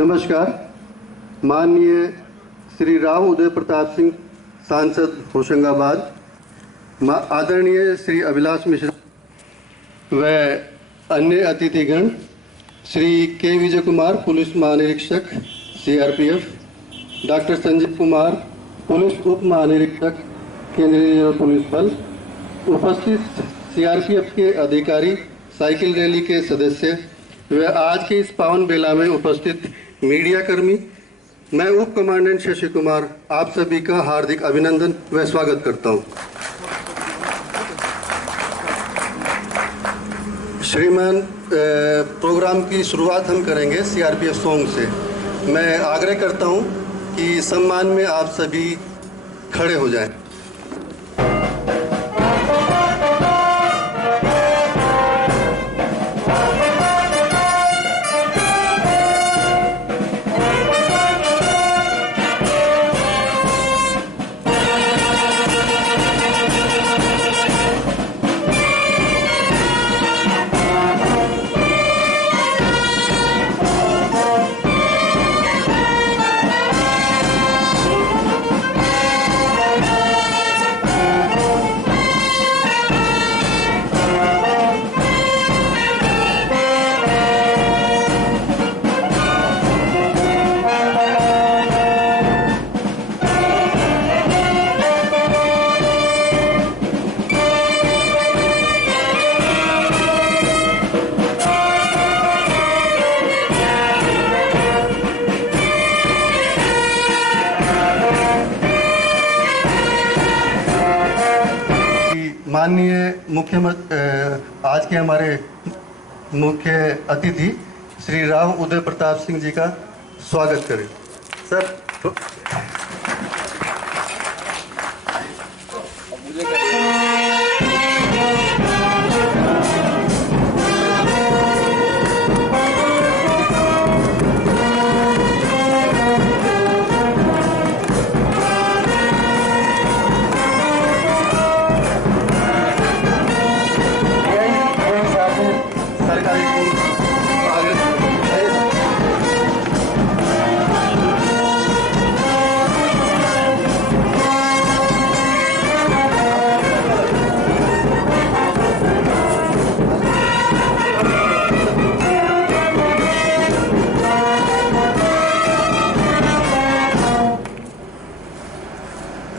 नमस्कार। माननीय श्री राव उदय प्रताप सिंह सांसद होशंगाबाद, आदरणीय श्री अभिलाष मिश्रा व अन्य अतिथिगण, श्री के विजय कुमार पुलिस महानिरीक्षक CRPF, doctor Sanjeev Kumar police उप महानिरीक्षक केंद्रीय रिजर्व पुलिस बल, उपस्थित CRPF के अधिकारी, साइकिल रैली के सदस्य व आज के इस पावन बेला में उपस्थित मीडिया कर्मी, मैं उप कमांडेंट शशि कुमार आप सभी का हार्दिक अभिनंदन व स्वागत करता हूं। श्रीमान, प्रोग्राम की शुरुआत हम करेंगे CRPF सॉन्ग से। मैं आग्रह करता हूं कि सम्मान में आप सभी खड़े हो जाएं। माननीय आज के हमारे मुख्य अतिथि श्री राव उदय प्रताप सिंह जी का स्वागत करें। सर,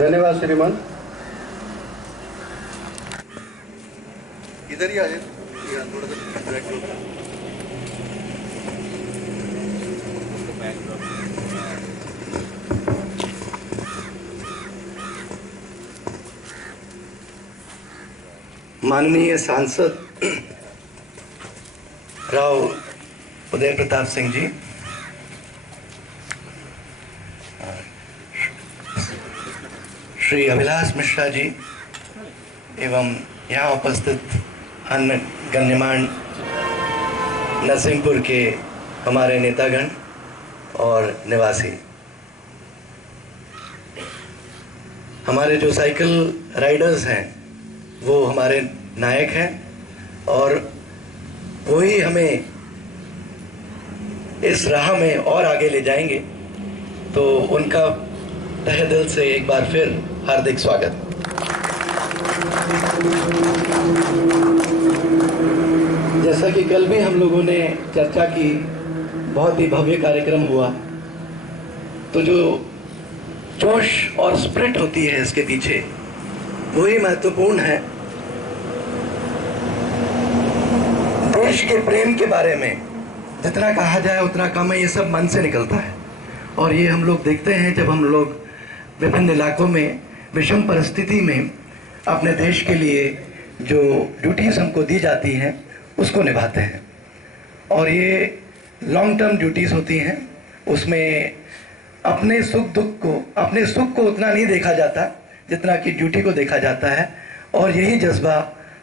धन्यवाद श्रीमान। इधर ही आ जाए, थोड़ा सा। माननीय सांसद राव उदय प्रताप सिंह जी, श्री अभिलाष मिश्रा जी एवं यहाँ उपस्थित अन्य गण्यमान्य नरसिंहपुर के हमारे नेतागण और निवासी, हमारे जो साइकिल राइडर्स हैं वो हमारे नायक हैं और वही हमें इस राह में और आगे ले जाएंगे। तो उनका तहे दिल से एक बार फिर हार्दिक स्वागत। जैसा कि कल भी हम लोगों ने चर्चा की, बहुत ही भव्य कार्यक्रम हुआ, तो जो जोश और स्पिरिट होती है इसके पीछे वही महत्वपूर्ण है। देश के प्रेम के बारे में जितना कहा जाए उतना कम है, ये सब मन से निकलता है। और ये हम लोग देखते हैं जब हम लोग विभिन्न इलाकों में विषम परिस्थिति में अपने देश के लिए जो ड्यूटीज हमको दी जाती हैं उसको निभाते हैं। और ये लॉन्ग टर्म ड्यूटीज होती हैं, उसमें अपने सुख को उतना नहीं देखा जाता जितना कि ड्यूटी को देखा जाता है। और यही जज्बा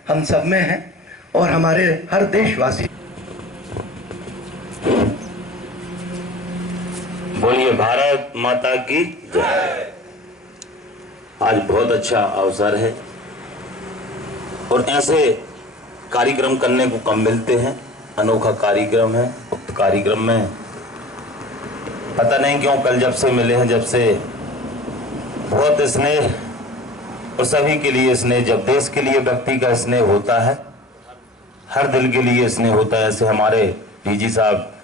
हम सब में है और हमारे हर देशवासी। बोलिए भारत माता की जय। आज बहुत अच्छा अवसर है और ऐसे कार्यक्रम करने को कम मिलते हैं। अनोखा कार्यक्रम है। उक्त कार्यक्रम में पता नहीं क्यों कल जब से मिले हैं, जब से बहुत स्नेह, और सभी के लिए स्नेह, जब देश के लिए व्यक्ति का स्नेह होता है, हर दिल के लिए स्नेह होता है। ऐसे हमारे डीजी साहब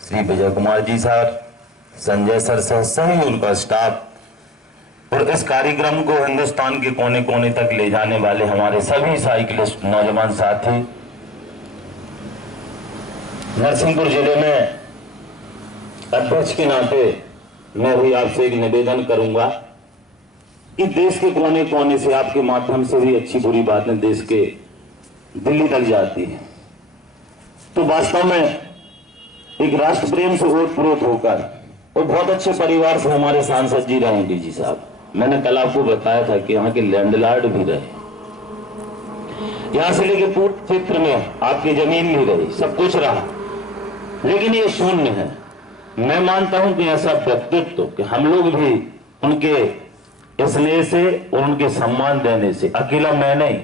श्री विजय कुमार जी साहब, संजय सर से सही उनका स्टाफ, और इस कार्यक्रम को हिंदुस्तान के कोने कोने तक ले जाने वाले हमारे सभी साइकिलिस्ट नौजवान साथी। नरसिंहपुर जिले में अध्यक्ष के नाते मैं भी आपसे एक निवेदन करूंगा कि देश के कोने कोने से आपके माध्यम से भी अच्छी बुरी बातें देश के दिल्ली तक जाती है, तो वास्तव में एक राष्ट्र प्रेम से ओतप्रोत होकर, और बहुत अच्छे परिवार से हमारे सांसद जी रहे डीजी साहब। मैंने कल आपको बताया था कि यहाँ के लैंडलॉर्ड भी रहे, यहाँ से लेकर पूरे क्षेत्र में आपकी जमीन भी रही, सब कुछ रहा, लेकिन ये शून्य है। मैं मानता हूं कि ऐसा व्यक्तित्व कि हम लोग भी उनके स्नेह से और उनके सम्मान देने से, अकेला मैं नहीं,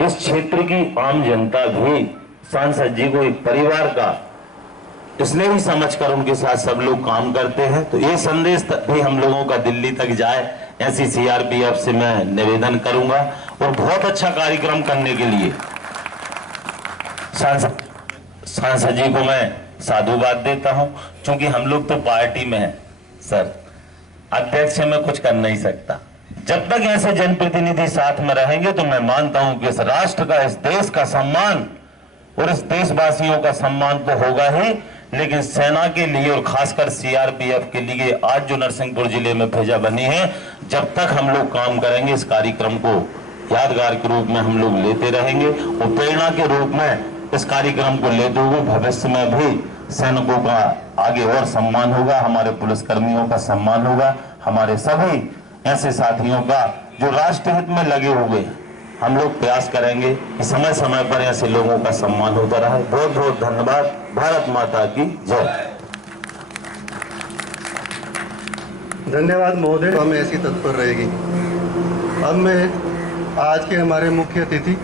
इस क्षेत्र की आम जनता भी सांसद जी को एक परिवार का स्नेह ही समझकर उनके साथ सब लोग काम करते हैं। तो ये संदेश भी हम लोगों का दिल्ली तक जाए, ऐसी सीआरपीएफ से मैं निवेदन करूंगा। और बहुत अच्छा कार्यक्रम करने के लिए सांसद जी को मैं साधुवाद देता हूं, क्योंकि हम लोग तो पार्टी में हैं सर, अध्यक्ष से मैं कुछ कर नहीं सकता। जब तक ऐसे जनप्रतिनिधि साथ में रहेंगे तो मैं मानता हूं कि इस राष्ट्र का, इस देश का सम्मान और इस देशवासियों का सम्मान तो होगा ही, लेकिन सेना के लिए और खासकर सीआरपीएफ के लिए आज जो नरसिंहपुर जिले में भेजा बनी है, जब तक हम लोग काम करेंगे इस कार्यक्रम को यादगार के रूप में हम लोग लेते रहेंगे, और प्रेरणा के रूप में इस कार्यक्रम को लेते हुए भविष्य में भी सैनिकों का आगे और सम्मान होगा, हमारे पुलिसकर्मियों का सम्मान होगा, हमारे सभी ऐसे साथियों का जो राष्ट्र हित में लगे हुए हैं। हम लोग प्रयास करेंगे कि समय समय पर ऐसे लोगों का सम्मान होता रहे। बहुत बहुत धन्यवाद। भारत माता की जय। धन्यवाद महोदय, हमें ऐसी तत्पर रहेगी। अब मैं आज के हमारे मुख्य अतिथि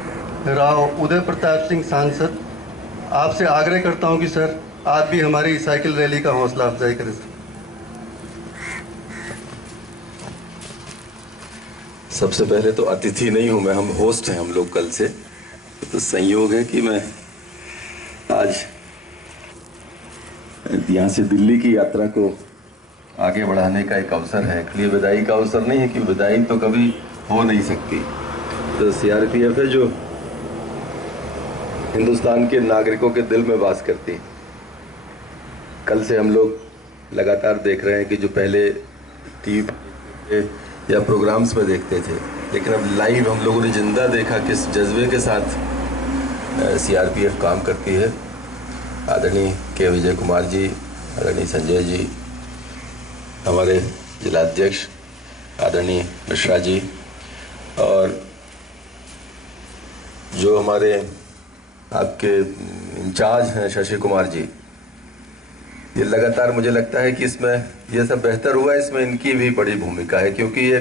राव उदय प्रताप सिंह सांसद, आपसे आग्रह करता हूं कि सर आप भी हमारी साइकिल रैली का हौसला अफजाई करें। सबसे पहले तो अतिथि नहीं हूं मैं, हम होस्ट हैं हम लोग कल से, तो संयोग है कि मैं आज यहाँ से दिल्ली की यात्रा को आगे बढ़ाने का एक अवसर है। इसलिए विदाई का अवसर नहीं है कि विदाई तो कभी हो नहीं सकती। तो सीआरपीएफ है जो हिंदुस्तान के नागरिकों के दिल में वास करती है। कल से हम लोग लगातार देख रहे हैं कि जो पहले टीवी या प्रोग्राम्स में देखते थे, लेकिन अब लाइव हम लोगों ने जिंदा देखा किस जज्बे के साथ सीआरपीएफ काम करती है। आदरणीय के विजय कुमार जी, आदरणीय संजय जी, हमारे जिलाध्यक्ष आदरणीय मिश्रा जी, और जो हमारे आपके इंचार्ज हैं शशि कुमार जी, ये लगातार मुझे लगता है कि इसमें ये सब बेहतर हुआ है, इसमें इनकी भी बड़ी भूमिका है, क्योंकि ये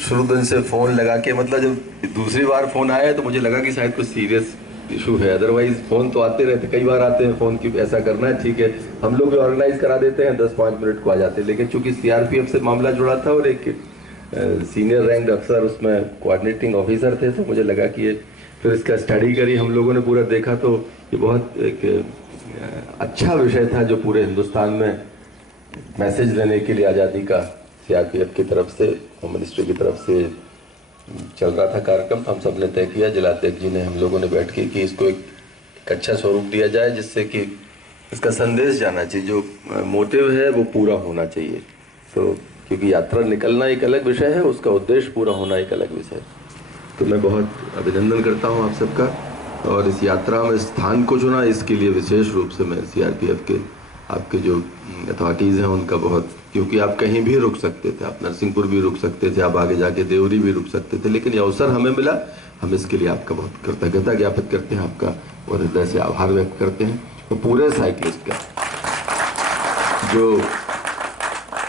शुरू दिन से फ़ोन लगा के, मतलब जब दूसरी बार फ़ोन आया तो मुझे लगा कि शायद कुछ सीरियस इशू है, अदरवाइज फ़ोन तो आते रहते, कई बार आते हैं फ़ोन की ऐसा करना है, ठीक है हम लोग भी ऑर्गेनाइज करा देते हैं, 10-5 मिनट को आ जाते हैं, लेकिन चूंकि सीआरपीएफ से मामला जुड़ा था और एक सीनियर रैंक अफसर उसमें कोऑर्डिनेटिंग ऑफिसर थे, तो मुझे लगा कि ये फिर इसका स्टडी करी, हम लोगों ने पूरा देखा, तो ये बहुत एक अच्छा विषय था जो पूरे हिंदुस्तान में मैसेज देने के लिए आज़ादी का सीआरपीएफ की तरफ से, होम मिनिस्ट्री की तरफ से चल रहा था कार्यक्रम। हम सब ने तय किया, जिलाध्यक्ष जी ने, हम लोगों ने बैठ के कि इसको एक अच्छा स्वरूप दिया जाए, जिससे कि इसका संदेश जाना चाहिए, जो मोटिव है वो पूरा होना चाहिए। तो क्योंकि यात्रा निकलना एक अलग विषय है, उसका उद्देश्य पूरा होना एक अलग विषय है। तो मैं बहुत अभिनंदन करता हूँ आप सबका, और इस यात्रा में स्थान को चुना इसके लिए विशेष रूप से मैं सीआरपीएफ के आपके जो अथॉरिटीज़ हैं उनका बहुत, क्योंकि आप कहीं भी रुक सकते थे, आप नरसिंहपुर भी रुक सकते थे, आप आगे जाके देवरी भी रुक सकते थे, लेकिन ये अवसर हमें मिला, हम इसके लिए आपका बहुत कृतज्ञता ज्ञापित करते हैं, आपका और हृदय से आभार व्यक्त करते हैं। तो पूरे साइकिलिस्ट का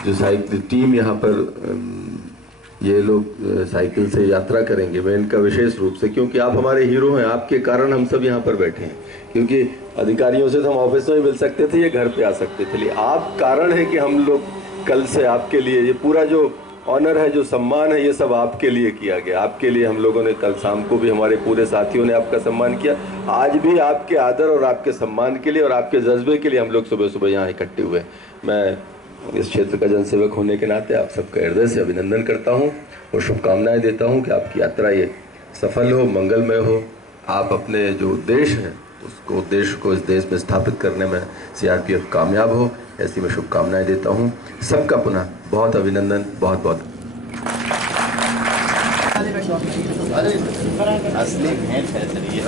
जो साइकिल टीम यहाँ पर ये लोग साइकिल से यात्रा करेंगे, मैं इनका विशेष रूप से, क्योंकि आप हमारे हीरो हैं, आपके कारण हम सब यहाँ पर बैठे हैं। क्योंकि अधिकारियों से तो हम ऑफिस में मिल सकते थे, ये घर पे आ सकते थे, लेकिन आप कारण है कि हम लोग कल से आपके लिए ये पूरा जो ऑनर है, जो सम्मान है, ये सब आपके लिए किया गया। आपके लिए हम लोगों ने कल शाम को भी हमारे पूरे साथियों ने आपका सम्मान किया। आज भी आपके आदर और आपके सम्मान के लिए और आपके जज्बे के लिए हम लोग सुबह सुबह यहाँ इकट्ठे हुए। मैं इस क्षेत्र का जनसेवक होने के नाते आप सबका हृदय से अभिनंदन करता हूँ और शुभकामनाएं देता हूँ कि आपकी यात्रा ये सफल हो, मंगलमय हो। आप अपने जो उद्देश्य है उसको उद्देश्य को इस देश में स्थापित करने में सीआरपीएफ कामयाब हो, ऐसी मैं शुभकामनाएं देता हूं। सबका पुनः बहुत अभिनंदन, बहुत बहुत। असली भेंट है सर ये।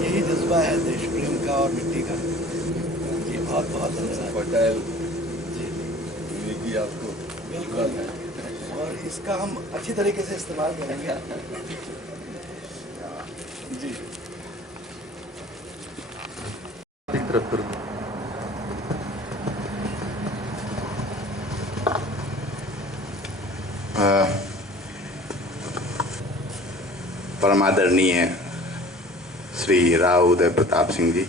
यही जज्बा है देश प्रेम का और मिट्टी का। जी बहुत बहुत पटेल जी आपको बिल्कुल, और इसका हम अच्छी तरीके से इस्तेमाल करेंगे। जी परमादरणीय श्री राव उदय प्रताप सिंह जी,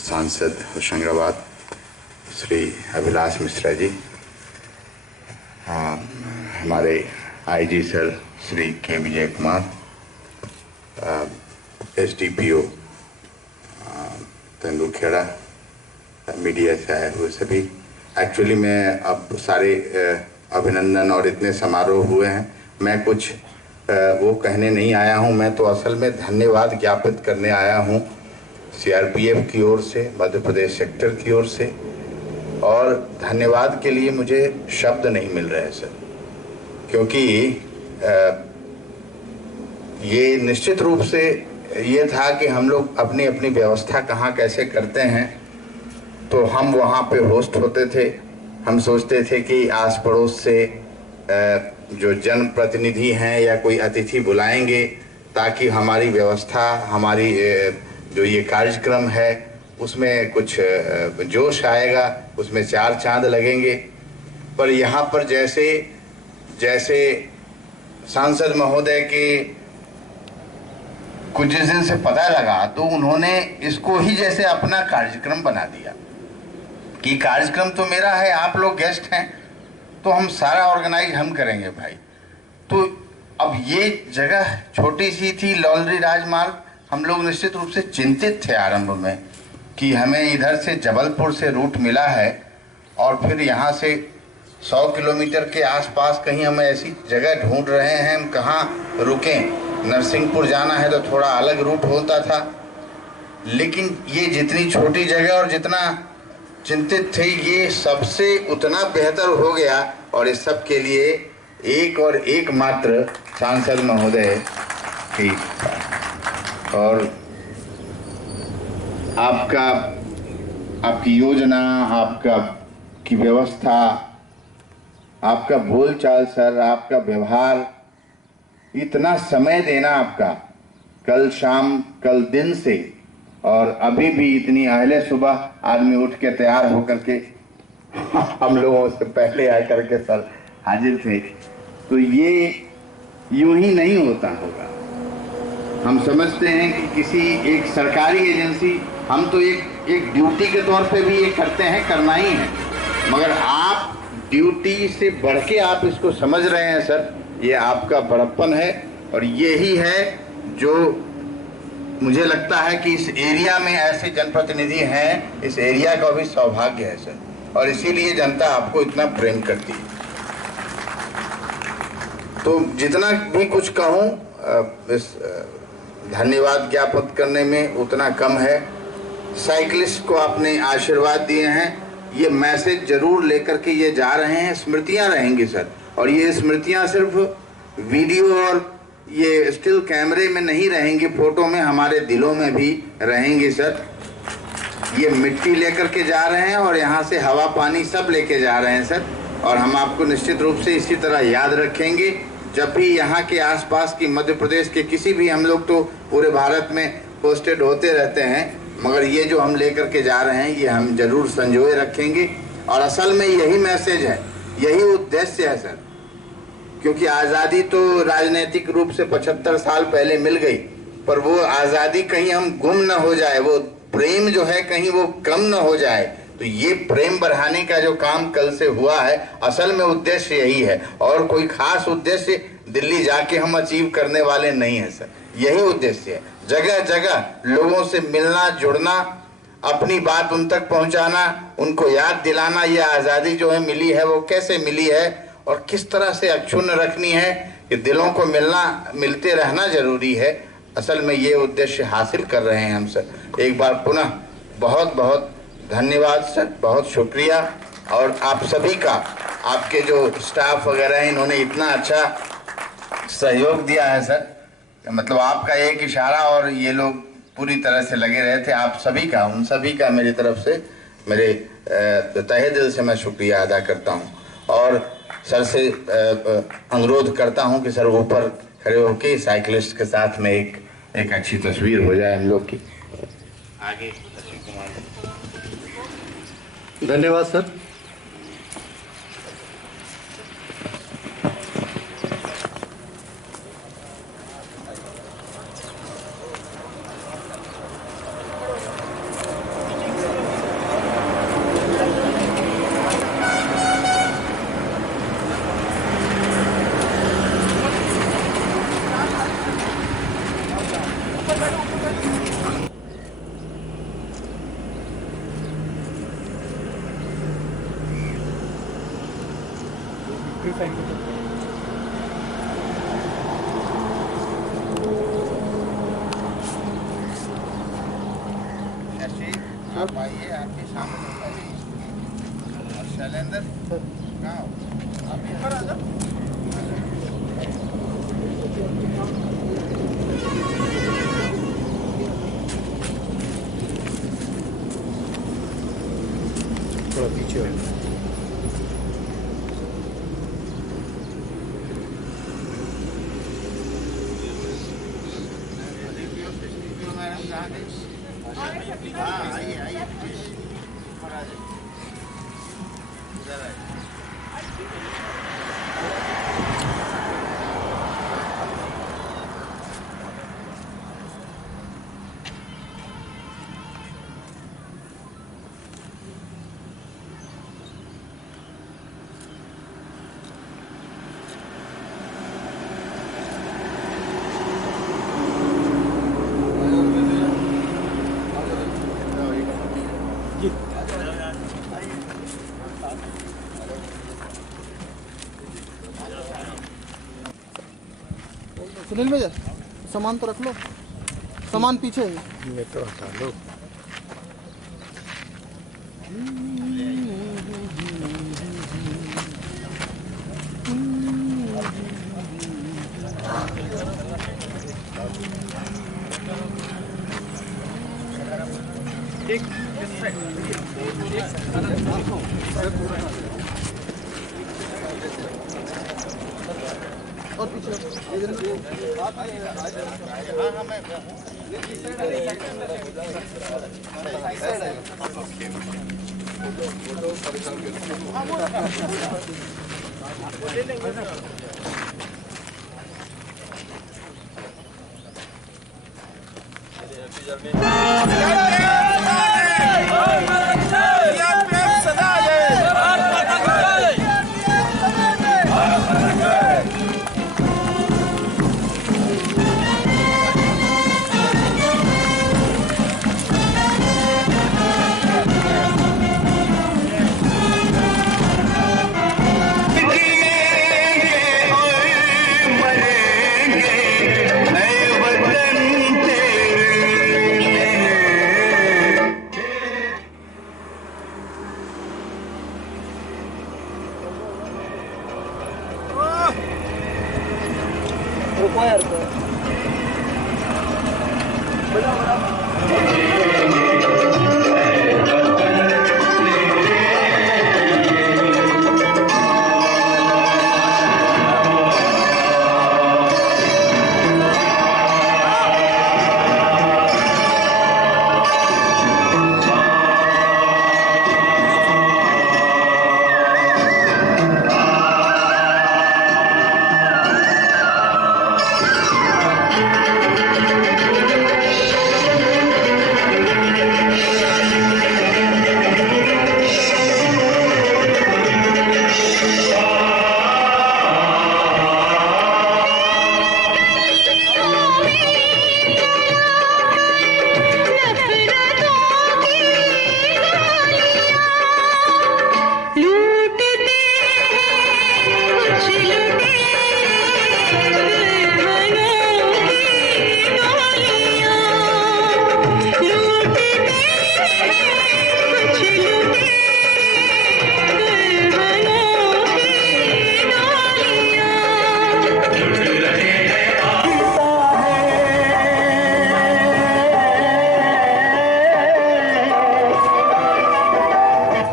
सांसद होशंगाबाद श्री अभिलाष मिश्रा जी, हमारे आईजी सर श्री के विजय कुमार, एसडीपीओ तेंदुलखेड़ा, मीडिया से आए हुए सभी। एक्चुअली मैं अब सारे अभिनंदन और इतने समारोह हुए हैं, मैं कुछ वो कहने नहीं आया हूं। मैं तो असल में धन्यवाद ज्ञापित करने आया हूं सीआरपीएफ की ओर से, मध्य प्रदेश सेक्टर की ओर से, और धन्यवाद के लिए मुझे शब्द नहीं मिल रहे हैं सर, क्योंकि ये निश्चित रूप से ये था कि हम लोग अपनी अपनी व्यवस्था कहाँ कैसे करते हैं, तो हम वहाँ पे होस्ट होते थे। हम सोचते थे कि आस पड़ोस से जो जनप्रतिनिधि हैं या कोई अतिथि बुलाएंगे ताकि हमारी व्यवस्था, हमारी जो ये कार्यक्रम है उसमें कुछ जोश आएगा, उसमें चार चांद लगेंगे। पर यहाँ पर जैसे जैसे सांसद महोदय के कुछ दिन से पता लगा, तो उन्होंने इसको ही जैसे अपना कार्यक्रम बना दिया कि कार्यक्रम तो मेरा है, आप लोग गेस्ट हैं, तो हम सारा ऑर्गेनाइज हम करेंगे भाई। तो अब ये जगह छोटी सी थी, लॉलरी राजमार्ग, हम लोग निश्चित रूप से चिंतित थे आरंभ में कि हमें इधर से जबलपुर से रूट मिला है और फिर यहाँ से 100 किलोमीटर के आसपास कहीं हम ऐसी जगह ढूंढ रहे हैं, हम कहाँ रुकें। नरसिंहपुर जाना है तो थोड़ा अलग रूट होता था, लेकिन ये जितनी छोटी जगह और जितना चिंतित थे, ये सबसे उतना बेहतर हो गया। और इस सब के लिए एक और एक मात्र सांसद महोदय की और आपकी योजना, आपका की व्यवस्था, आपका बोलचाल सर, आपका व्यवहार, इतना समय देना आपका कल शाम, कल दिन से, और अभी भी इतनी अहले सुबह आदमी उठ के तैयार होकर के हम लोगों से पहले आकर के सर हाजिर थे, तो ये यूं ही नहीं होता होगा। हम समझते हैं कि किसी एक सरकारी एजेंसी, हम तो एक ड्यूटी के तौर पे भी ये करते हैं, करना ही है, मगर आप ड्यूटी से बढ़ के आप इसको समझ रहे हैं सर, ये आपका बड़प्पन है। और यही है जो मुझे लगता है कि इस एरिया में ऐसे जनप्रतिनिधि हैं, इस एरिया का भी सौभाग्य है सर, और इसीलिए जनता आपको इतना प्रेम करती है। तो जितना भी कुछ कहूँ इस धन्यवाद ज्ञापित करने में उतना कम है। साइकिलिस्ट को आपने आशीर्वाद दिए हैं, ये मैसेज जरूर लेकर के ये जा रहे हैं, स्मृतियां रहेंगी सर, और ये स्मृतियां सिर्फ वीडियो और ये स्टिल कैमरे में नहीं रहेंगी, फोटो में, हमारे दिलों में भी रहेंगी सर। ये मिट्टी लेकर के जा रहे हैं और यहाँ से हवा पानी सब लेके जा रहे हैं सर, और हम आपको निश्चित रूप से इसी तरह याद रखेंगे। जब भी यहाँ के आसपास की मध्य प्रदेश के किसी भी, हम लोग तो पूरे भारत में पोस्टेड होते रहते हैं, मगर ये जो हम लेकर के जा रहे हैं ये हम जरूर संजोए रखेंगे। और असल में यही मैसेज है, यही उद्देश्य है सर, क्योंकि आज़ादी तो राजनीतिक रूप से 75 साल पहले मिल गई, पर वो आज़ादी कहीं हम गुम न हो जाए, वो प्रेम जो है कहीं वो कम न हो जाए। तो ये प्रेम बढ़ाने का जो काम कल से हुआ है, असल में उद्देश्य यही है, और कोई खास उद्देश्य दिल्ली जाके हम अचीव करने वाले नहीं है सर। यही उद्देश्य है, जगह जगह लोगों से मिलना, जुड़ना, अपनी बात उन तक पहुंचाना, उनको याद दिलाना ये आज़ादी जो है मिली है वो कैसे मिली है और किस तरह से अक्षुण्ण रखनी है। कि दिलों को मिलते रहना जरूरी है। असल में ये उद्देश्य हासिल कर रहे हैं हम सर। एक बार पुनः बहुत बहुत धन्यवाद सर, बहुत शुक्रिया। और आप सभी का, आपके जो स्टाफ वगैरह हैं, इन्होंने इतना अच्छा सहयोग दिया है सर, मतलब आपका एक इशारा और ये लोग पूरी तरह से लगे रहे थे। आप सभी का, उन सभी का मेरी तरफ से, मेरे तहे दिल से मैं शुक्रिया अदा करता हूँ। और सर से अनुरोध करता हूँ कि सर ऊपर खड़े होके साइकिलिस्ट के साथ में एक अच्छी तस्वीर हो जाए हम लोग की। आगे धन्यवाद सर। आप आइए, आपके सामने शैलेंद्र कहाँ हो? आप ऊपर आ जाओ। थोड़ा पीछे हो। हाँ आइए आइए, ऊपर आ जाइए, इधर आइए। सुनील भैया सामान तो रख लो, सामान पीछे है। मैं तो हटा लो। और पीछे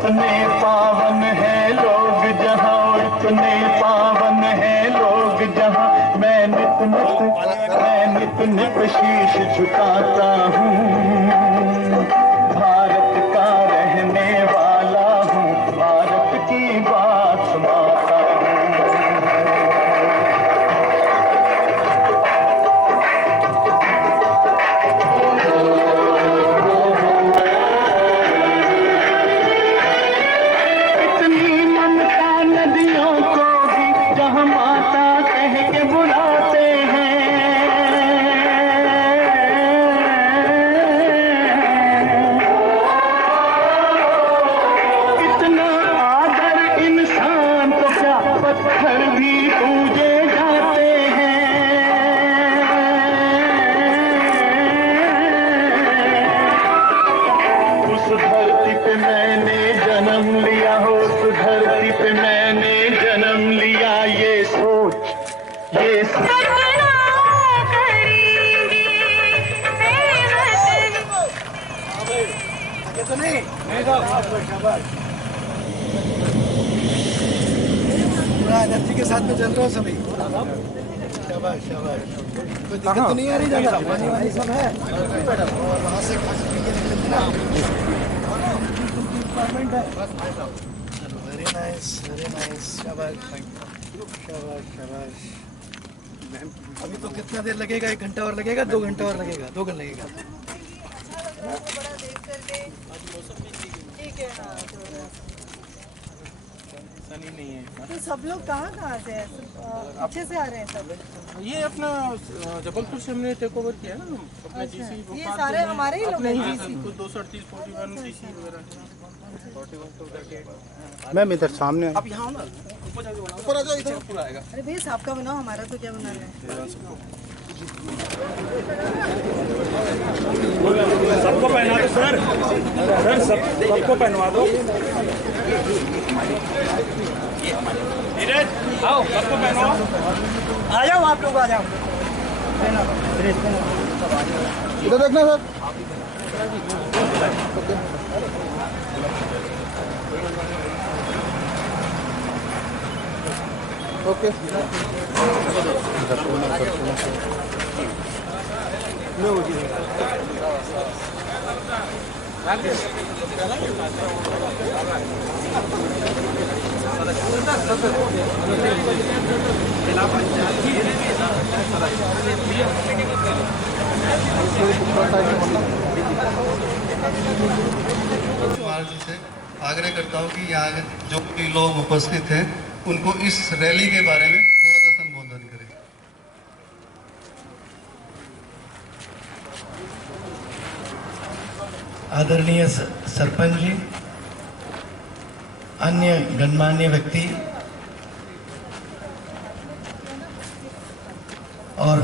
इतने पावन है लोग जहाँ, इतने पावन है लोग जहाँ, मैं नित नित शीश झुकाता हूँ। भारत का रहने वाला हूँ, भारत की बात सुनाता हूँ। इतनी ममता नदियों को भी जहाँ माता कह के बुलाते हैं, इतना आदर इंसान को क्या पत्थर भी पूजे जाते हैं। उस धरती पे मैंने जन्म लिया हो, उस धरती पे मैंने जन्म लिया, ये सोच ये पूरा एनर्जी के साथ में चल रहे हो सभी। शाबाश शाबाश। कोई दिक्कत तो नहीं आ रही ज्यादा? पानी वानी सब है और वहाँ से खा पी के निकलते ना। Very nice very nice. शाबाश शाबाश शाबाश। अभी तो कितना देर लगेगा? 1 घंटा और लगेगा? 2 घंटा और लगेगा? 2 घंटा लगेगा। तो सब लोग कहाँ से हैं? अच्छे से आ रहे हैं सब? ये अपना जबलपुर से हमने टेक ओवर किया है ना अपना जीसी। ये सारे हमारे ही लोग हैं जीसी। कुछ 238 41 जीसी वगैरह 41 तो करके। मैम इधर सामने आप यहाँ ना ऊपर आ जाओ, इधर पूरा आएगा। अरे भैया आपका बनाओ, हमारा तो क्या बनाना है। सबको पहना दो सर, सबको पहनवा दो। आओ सबको पहनवाओ। आ जाओ आप लोग, आ जाओ। इधर देखना सर। ओके जी से आग्रह करता हूँ कि यहाँ जो भी लोग उपस्थित हैं उनको इस रैली के बारे में थोड़ा सा संबोधन करें। आदरणीय सरपंच जी, अन्य गणमान्य व्यक्ति और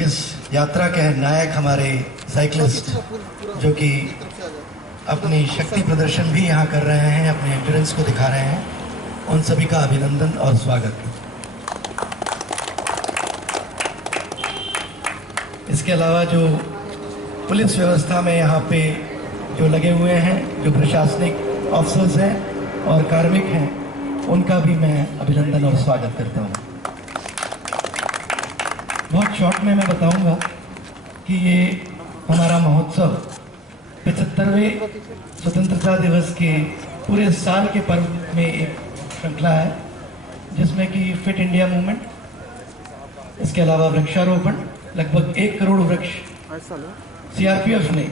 इस यात्रा के नायक हमारे साइकिलिस्ट जो कि अपनी शक्ति प्रदर्शन भी यहाँ कर रहे हैं, अपने एंड्योरेंस को दिखा रहे हैं, उन सभी का अभिनंदन और स्वागत। इसके अलावा जो पुलिस व्यवस्था में यहाँ पे जो लगे हुए हैं, जो प्रशासनिक ऑफिसर्स हैं और कार्मिक हैं, उनका भी मैं अभिनंदन और स्वागत करता हूँ। बहुत शॉर्ट में मैं बताऊंगा कि ये हमारा महोत्सव 75वें स्वतंत्रता दिवस के पूरे साल के पर्व में एक श्रृंखला है, जिसमें कि फिट इंडिया मूवमेंट, इसके अलावा वृक्षारोपण, लगभग 1 करोड़ वृक्ष सीआरपीएफ ने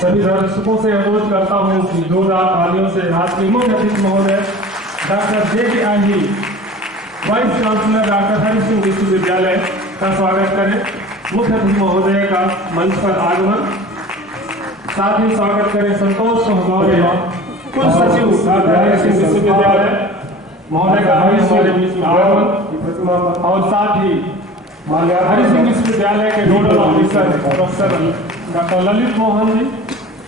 सभी दर्शकों से अनुरोध करता हूँ कि जोरदार तालियों से आज के मुख्य अतिथि महोदय डॉक्टर जे के आंधी vice chancellor doctor Hari Singh विश्वविद्यालय का स्वागत करें। मुख्य अतिथि महोदय का मंच पर आगमन, साथ ही स्वागत करें संतोष महोदय कुल सचिव विश्वविद्यालय महोदय का हमारे बीच में आगमन, और साथ ही हरि सिंह विश्वविद्यालय के nodal officer professor doctor Lalit Mohan ji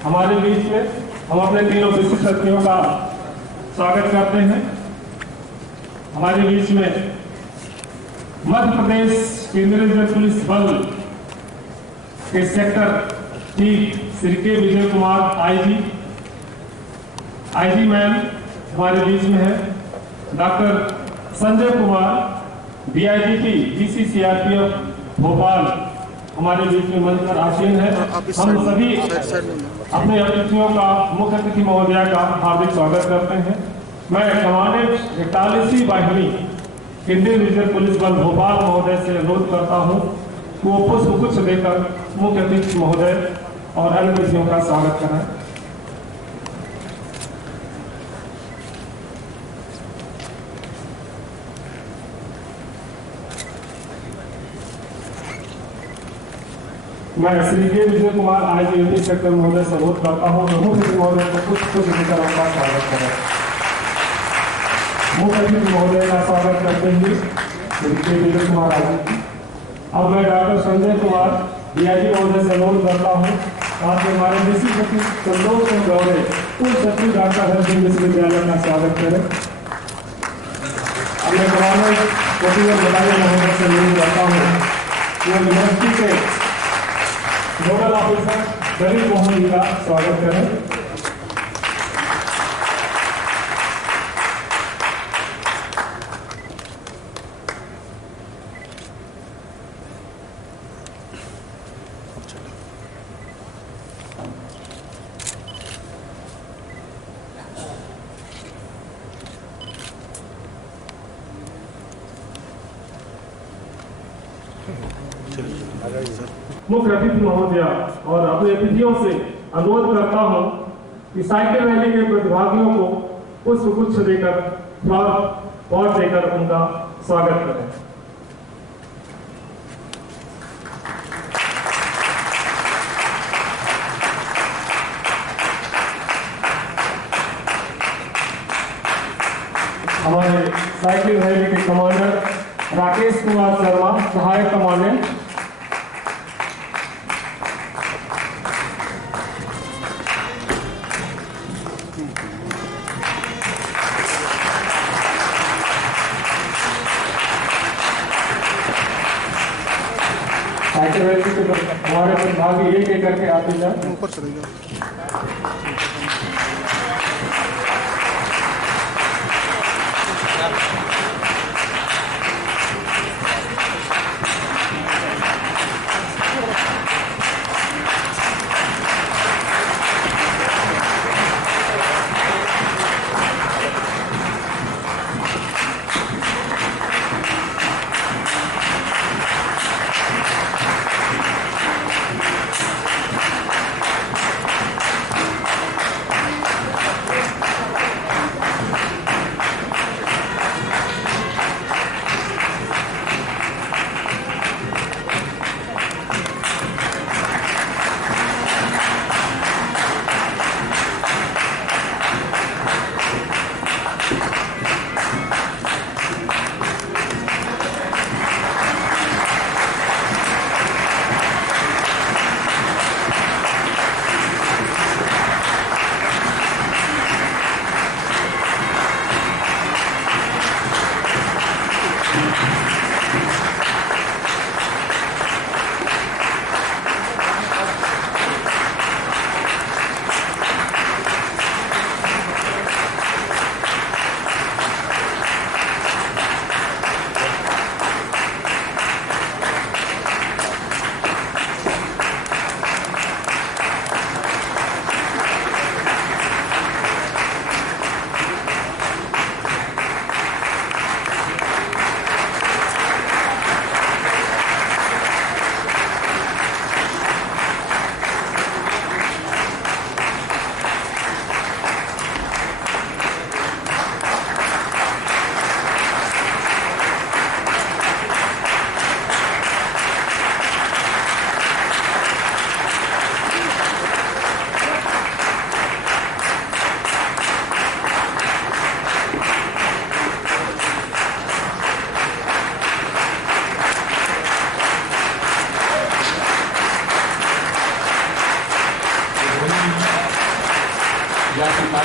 हमारे बीच में। हम अपने तीनों विशिष्ट अतिथियों का स्वागत करते हैं। हमारे बीच में मध्य प्रदेश केंद्रीय रिजर्व पुलिस बल के सेक्टर 3 श्री के विजय कुमार आईजी मैम हमारे बीच में है। डॉक्टर संजय कुमार डीआईजीपी जीसीसीआरपीएफ भोपाल हमारे बीच में मंच पर आसीन है। हम सभी अपने अतिथियों का मुख्य अतिथि महोदया का हार्दिक स्वागत करते हैं। मैं कमांडेंट 41वीं वाहिनी केंद्रीय रिजर्व पुलिस बल भोपाल महोदय से अनुरोध करता हूं कि वो पुष्पगुच्छ देकर मुख्य अतिथि महोदय और अन्य अतिथियों का स्वागत कराएं। मैं श्री के विजय कुमार आईजी सेक्टर महोदय से अनुरोध करता हूँ मुख्य अतिथि महोदय को पुष्पगुच्छ देकर उनका स्वागत करें। मुख्य अतिथि महोदय का स्वागत करते हुए श्री के विजय कुमार आईजी। अब मैं डॉक्टर संजय कुमार डीआईजी महोदय से अनुरोध करता हूँ साथ में हमारे विशिष्ट सचिव संतोष सिंह गौड़े कुल सचिव डॉक्टर हरि सिंह विश्वविद्यालय का स्वागत करें। अब मैं कमांडेंट प्रोफेसर बटालियन महोदय से अनुरोध करता हूँ वो यूनिवर्सिटी के नोडल ऑफिसर गरीब मोहन जी का स्वागत करें। मुख्य अतिथि महोदया और अपने अतिथियों से अनुरोध करता हूं कि साइकिल रैली के प्रतिभागियों को पुष्पगुच्छ देकर फ्लावर पॉट देकर उनका स्वागत करें। हमारे साइकिल रैली के कमांडर राकेश कुमार शर्मा सहायक कमांडेंट, साइकिल रैली के हमारे प्रतिभागी एक एक करके आते जाए। ऊपर चले जाओ।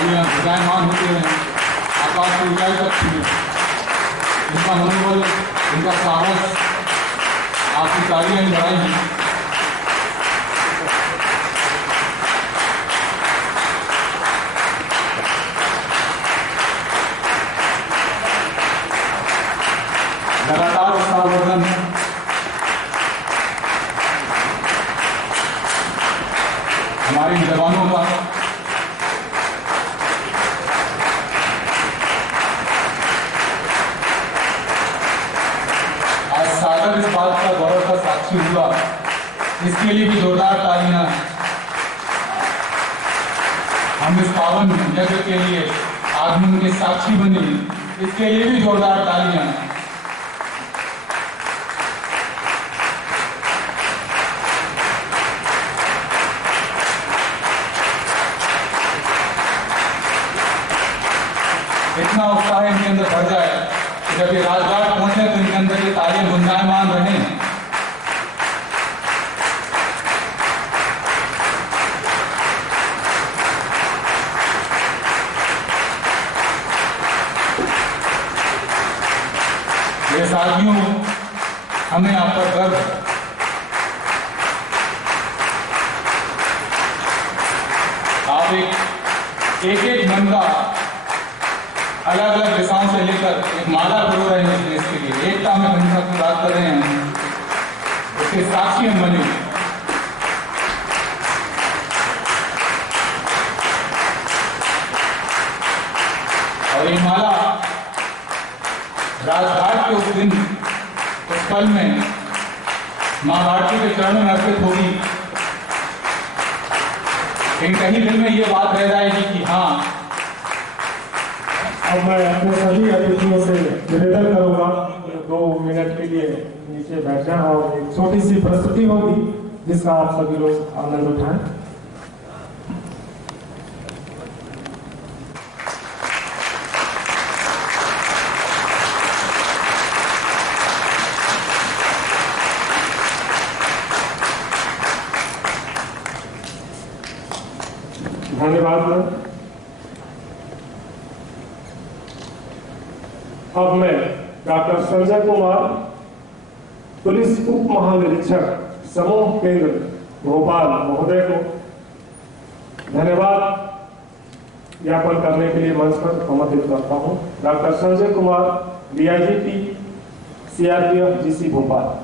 तालियां विराजमान होते हैं, आकाश की ऊंचाई तक छूए। इनका मनोबल, इनका साहस आपकी तालियां ही बढ़ाएंगी। लगातार उत्साहवर्धन हमारे जवानों का आज सागर इस बात का गौरव का साक्षी हुआ, इसके लिए भी जोरदार तालियां। हम इस पावन यज्ञ के लिए आगमन के साक्षी बने, इसके लिए भी जोरदार तालियां। इतना उत्साह इनके अंदर भर जाए कि जब ये राजघाट पहुंचे तो इनके अंदर ये तालियां गुंजायमान रहे। ये साथियों, हमें आप पर गर्व है। आप एक मन का अलग अलग दिशाओं से लेकर एक माला पिरो रहे हैं देश के लिए, एकता में हमेशा की बात कर रहे हैं, उसके साक्षी हम बने। और ये माला राजघाट के उस दिन, उस पल में मां भारती के चरणों में अर्पित होगी। लेकिन कहीं दिल में ये बात रह जाएगी कि हाँ, अब मैं अपने सभी अतिथियों से निवेदन करूंगा 2 मिनट के लिए नीचे बैठ जाएं और एक छोटी सी प्रस्तुति होगी जिसका आप सभी लोग आनंद उठाएं। धन्यवाद। अब मैं डॉक्टर संजय कुमार, पुलिस उप महानिरीक्षक समूह केंद्र भोपाल महोदय को धन्यवाद ज्ञापन करने के लिए मंच पर आमंत्रित करता हूं। Doctor Sanjay Kumar, DIGP CRPF GC Bhopal.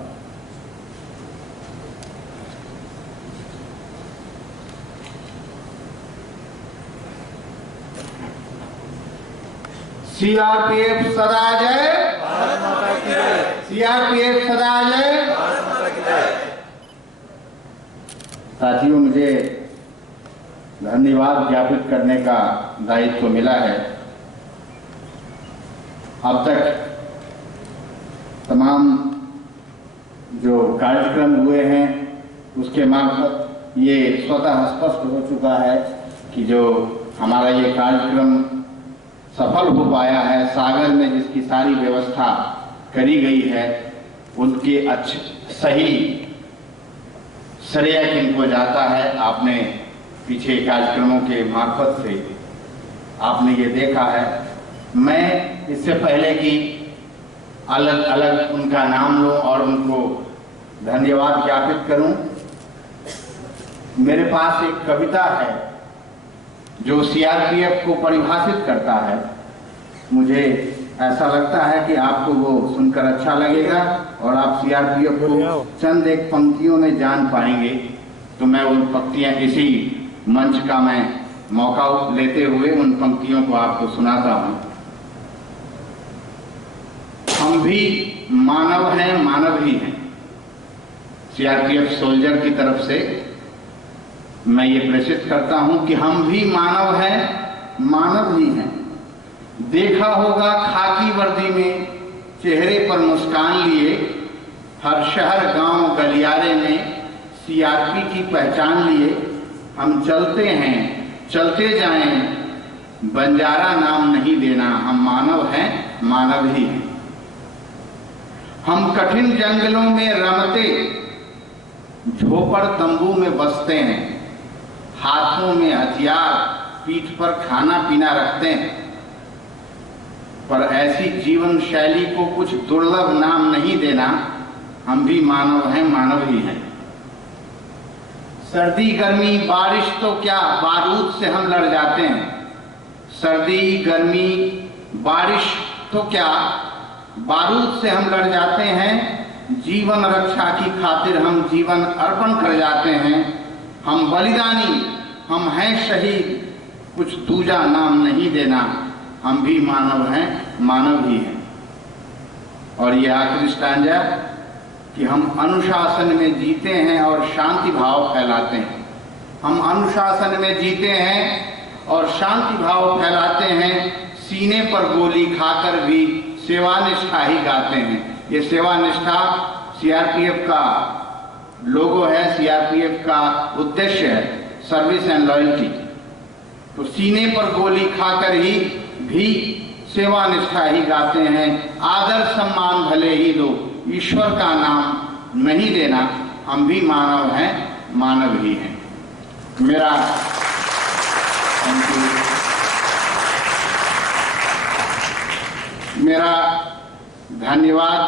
CRPF सदा जय, सीआरपीएफ सदा जय। साथियों, मुझे धन्यवाद ज्ञापित करने का दायित्व मिला है। अब तक तमाम जो कार्यक्रम हुए हैं उसके मार्फत ये स्वतः स्पष्ट हो चुका है कि जो हमारा ये कार्यक्रम सफल हो पाया है, सागर में जिसकी सारी व्यवस्था करी गई है उनके सही श्रेय किनको जाता है। आपने पीछे कार्यक्रमों के मार्फत से आपने ये देखा है। मैं इससे पहले कि अलग अलग उनका नाम लूं और उनको धन्यवाद ज्ञापित करूं, मेरे पास एक कविता है जो सीआरपीएफ को परिभाषित करता है। मुझे ऐसा लगता है कि आपको वो सुनकर अच्छा लगेगा और आप सीआरपीएफ को चंद एक पंक्तियों में जान पाएंगे। तो मैं उन पंक्तियां, इसी मंच का मैं मौका लेते हुए उन पंक्तियों को आपको सुनाता हूं। हम भी मानव हैं, मानव ही हैं। सीआरपीएफ सोल्जर की तरफ से मैं ये प्रेषित करता हूं कि हम भी मानव हैं, मानव ही हैं। देखा होगा खाकी वर्दी में चेहरे पर मुस्कान लिए, हर शहर गांव गलियारे में सीआरपी की पहचान लिए। हम चलते हैं, चलते जाएं, बंजारा नाम नहीं देना। हम मानव हैं, मानव ही हैं। हम कठिन जंगलों में रमते, झोपड़ तंबू में बसते हैं। हाथों में हथियार, पीठ पर खाना पीना रखते हैं, पर ऐसी जीवन शैली को कुछ दुर्लभ नाम नहीं देना। हम भी मानव हैं, मानव ही हैं। सर्दी गर्मी बारिश तो क्या, बारूद से हम लड़ जाते हैं। सर्दी गर्मी बारिश तो क्या, बारूद से हम लड़ जाते हैं। जीवन रक्षा की खातिर हम जीवन अर्पण कर जाते हैं। हम बलिदानी, हम हैं शहीद, कुछ दूजा नाम नहीं देना। हम भी मानव हैं, मानव ही हैं। और ये आखिरी स्टैंजा कि हम अनुशासन में जीते हैं और शांति भाव फैलाते हैं। हम अनुशासन में जीते हैं और शांति भाव फैलाते हैं। सीने पर गोली खाकर भी सेवा निष्ठा ही गाते हैं। ये सेवा निष्ठा सीआरपीएफ का लोगो है, सीआरपीएफ का उद्देश्य है, सर्विस एंड लॉयल्टी। तो सीने पर गोली खाकर ही भी सेवा निष्ठा ही गाते हैं। आदर सम्मान भले ही दो, ईश्वर का नाम नहीं देना। हम भी मानव हैं, मानव ही हैं। मेरा धन्यवाद,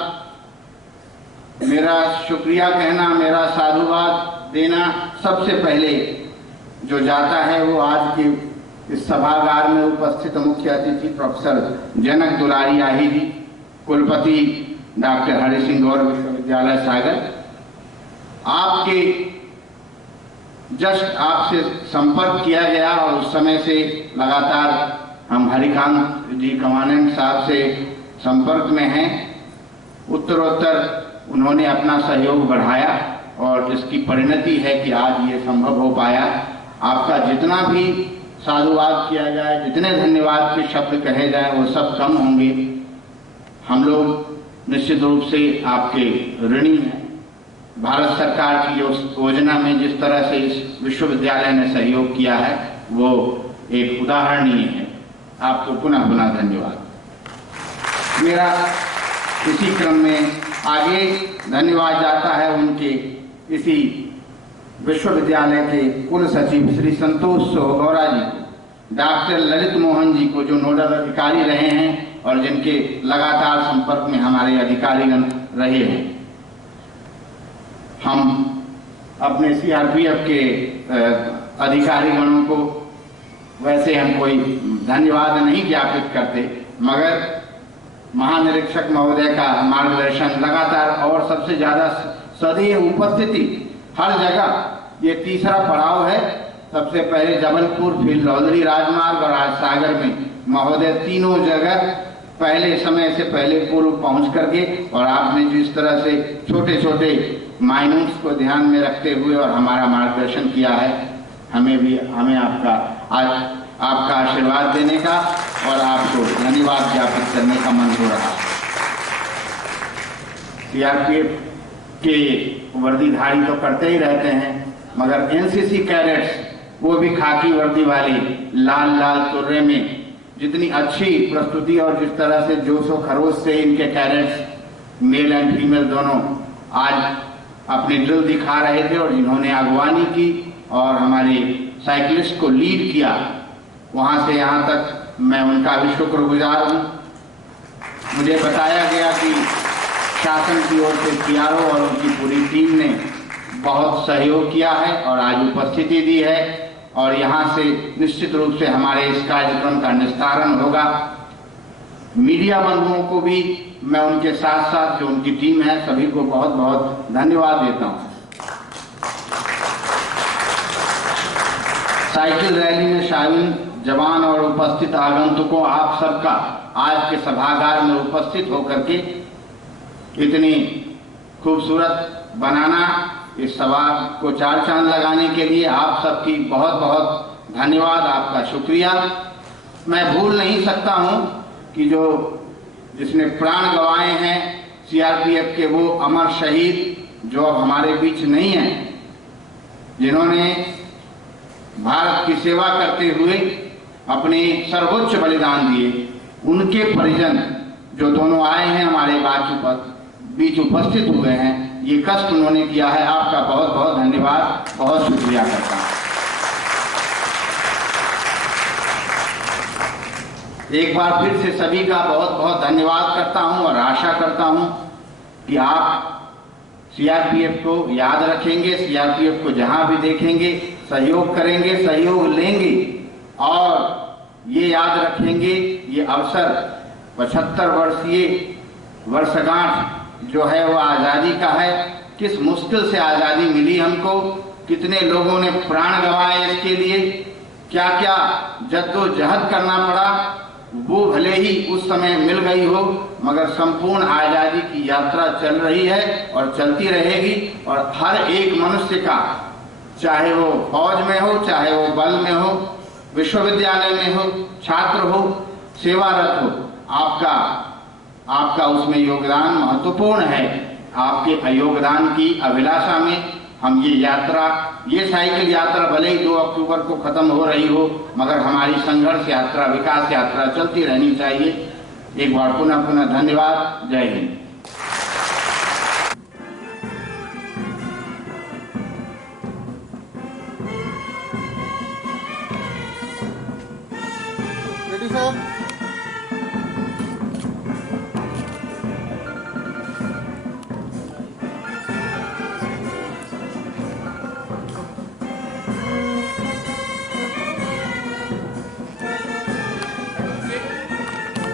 मेरा शुक्रिया कहना, मेरा साधुवाद देना सबसे पहले जो जाता है वो आज के इस सभागार में उपस्थित मुख्य अतिथि प्रोफेसर जनक दुलारी आही जी, कुलपति डॉक्टर हरि सिंह गौर विश्वविद्यालय सागर। आपके जस्ट आपसे संपर्क किया गया और उस समय से लगातार हम हरिकांत जी कमानेंट साहब से संपर्क में हैं। उत्तरोत्तर उन्होंने अपना सहयोग बढ़ाया और इसकी परिणति है कि आज ये संभव हो पाया। आपका जितना भी साधुवाद किया जाए, जितने धन्यवाद के शब्द कहे जाए, वो सब कम होंगे। हम लोग निश्चित रूप से आपके ऋणी हैं। भारत सरकार की योजना में जिस तरह से इस विश्वविद्यालय ने सहयोग किया है वो एक उदाहरणीय है। आपको पुनः पुनः धन्यवाद। मेरा इसी क्रम में आगे धन्यवाद जाता है उनके इसी विश्वविद्यालय के कुल सचिव श्री संतोष सोहगौरा जी को, डॉक्टर ललित मोहन जी को जो नोडल अधिकारी रहे हैं और जिनके लगातार संपर्क में हमारे अधिकारीगण रहे हैं। हम अपने सीआरपीएफ के अधिकारीगणों को वैसे हम कोई धन्यवाद नहीं ज्ञापित करते, मगर महानिरीक्षक महोदय का मार्गदर्शन लगातार और सबसे ज्यादा सदैव उपस्थिति हर जगह। ये तीसरा पड़ाव है। सबसे पहले जबलपुर, फिर लौदरी राजमार्ग और आज सागर में महोदय तीनों जगह पहले समय से पहले पूर्व पहुंच करके, और आपने जो इस तरह से छोटे छोटे माइन्यूट्स को ध्यान में रखते हुए और हमारा मार्गदर्शन किया है, हमें आपका आशीर्वाद देने का और आपको धन्यवाद ज्ञापित करने का मन हो रहा है। सीआरपीएफ के वर्दीधारी तो करते ही रहते हैं, मगर एनसीसी कैडेट्स वो भी खाकी वर्दी वाले लाल लाल तुर्रे में जितनी अच्छी प्रस्तुति और जिस तरह से जोश और खरोश से इनके कैडेट्स मेल एंड फीमेल दोनों आज अपनी ड्रिल दिखा रहे थे और जिन्होंने अगवानी की और हमारे साइकिलिस्ट को लीड किया, वहां से यहां तक मैं उनका भी शुक्रगुजार हूं। मुझे बताया गया कि शासन की ओर से पीआरओ और उनकी पूरी टीम ने बहुत सहयोग किया है और आज उपस्थिति दी है और यहाँ से निश्चित रूप से हमारे इस कार्यक्रम का निस्तारण होगा। मीडिया बंधुओं को भी मैं उनके साथ साथ जो उनकी टीम है सभी को बहुत बहुत धन्यवाद देता हूँ। साइकिल रैली में शामिल जवान और उपस्थित आगंतुकों, आप सबका आज के सभागार में उपस्थित होकर के इतनी खूबसूरत बनाना, इस सभा को चार चांद लगाने के लिए आप सबकी बहुत बहुत धन्यवाद, आपका शुक्रिया। मैं भूल नहीं सकता हूं कि जिसने प्राण गंवाए हैं सीआरपीएफ के वो अमर शहीद जो अब हमारे बीच नहीं हैं, जिन्होंने भारत की सेवा करते हुए अपने सर्वोच्च बलिदान दिए, उनके परिजन जो दोनों आए हैं हमारे बीच उपस्थित हुए हैं, ये कष्ट उन्होंने किया है। आपका बहुत बहुत धन्यवाद, बहुत शुक्रिया करता हूँ। एक बार फिर से सभी का बहुत बहुत धन्यवाद करता हूं और आशा करता हूं कि आप सीआरपीएफ को याद रखेंगे, सीआरपीएफ को जहां भी देखेंगे सहयोग करेंगे, सहयोग लेंगे और ये याद रखेंगे ये अवसर 75 वर्षीय वर्षगांठ जो है वो आज़ादी का है। किस मुश्किल से आज़ादी मिली हमको, कितने लोगों ने प्राण गंवाए इसके लिए, क्या क्या जद्दोजहद करना पड़ा, वो भले ही उस समय मिल गई हो मगर संपूर्ण आज़ादी की यात्रा चल रही है और चलती रहेगी। और हर एक मनुष्य का, चाहे वो फौज में हो, चाहे वो बल में हो, विश्वविद्यालय में हो, छात्र हो, सेवारत हो, आपका उसमें योगदान महत्वपूर्ण है। आपके योगदान की अभिलाषा में हम ये साइकिल यात्रा भले ही 2 अक्टूबर को खत्म हो रही हो मगर हमारी संघर्ष यात्रा, विकास यात्रा चलती रहनी चाहिए। एक बार पुनः धन्यवाद। जय हिंद।